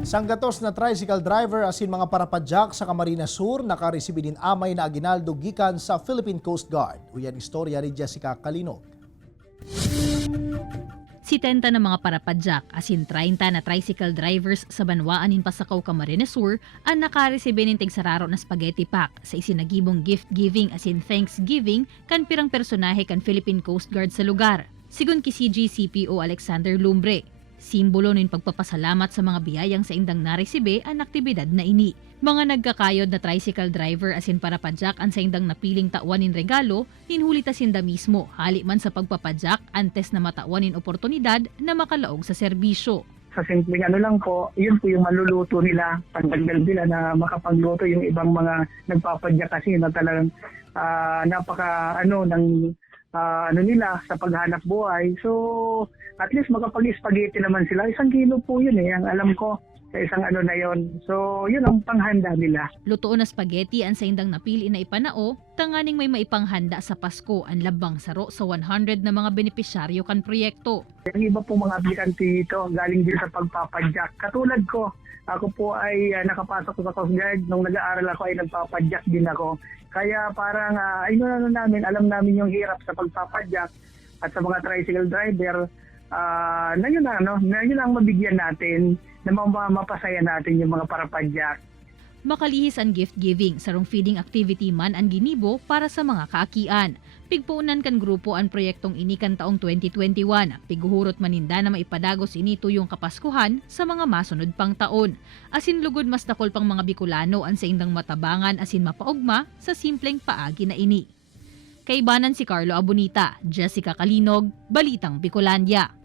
Sanggatos na tricycle driver asin mga parapadyak sa Camarines Sur nakaresibi din amay na aginaldo gikan sa Philippine Coast Guard. Uyan istorya ni Jessica Calinog. Si 30 na mga parapadyak asin 30 na tricycle drivers sa Banwaan in Pasakaw, Camarines Sur ang nakaresibi ning tigsararo na spaghetti pack sa isinagibong gift giving asin Thanksgiving kan pirang personahe kan Philippine Coast Guard sa lugar. Sigun ki CGCPO Alexander Lumbre, simbolo nin pagpapasalamat sa mga biyayang sa indang naresibe ang aktibidad na ini. Mga nagkakayod na tricycle driver asin parapadyak ang sa indang napiling tawan nin regalo, ninhulita sinda mismo, hali man sa pagpapadyak antes na matawan nin oportunidad na makalaog sa serbisyo. Sa simpleng lang po, yun po yung maluluto nila, pagdagdag nila na makapagluto yung ibang mga nagpapadyak kasi na talagang napaka nila sa paghanap buhay. So, at least makapag-spaghetti naman sila. 1 kilo po yun ang alam ko sa isang na yon. So, yun ang panghanda nila. Lutoon na spaghetti ang sa indang napili na ipanao, tanganing may maipanghanda sa Pasko ang labang saro sa 100 na mga benepisyaryo kan proyekto. Yung iba po mga aplikante dito, galing din sa pagpapadyak. Katulad ko, ako po ay nakapasok sa Coast Guard. Nung nag-aaral ako ay nagpapadyak din ako. Kaya parang alam namin yung hirap sa pagpapadyak at sa mga tricycle driver. Na yun ang mabigyan natin, na mapasaya natin yung mga parapadyak. Makalihis ang gift giving, sarong feeding activity man ang ginibo para sa mga kaakian. Pigpuunan kan grupo ang proyektong ini kan taong 2021. Piguhurot maninda na maipadagos ini tuyong kapaskuhan sa mga masunod pang taon. Asin lugod mas dakol pang mga Bicolano ang sa indang matabangan asin mapaugma sa simpleng paagi na ini. Kaibanan si Carlo Abonita, Jessica Calinog, Balitang Bicolandia.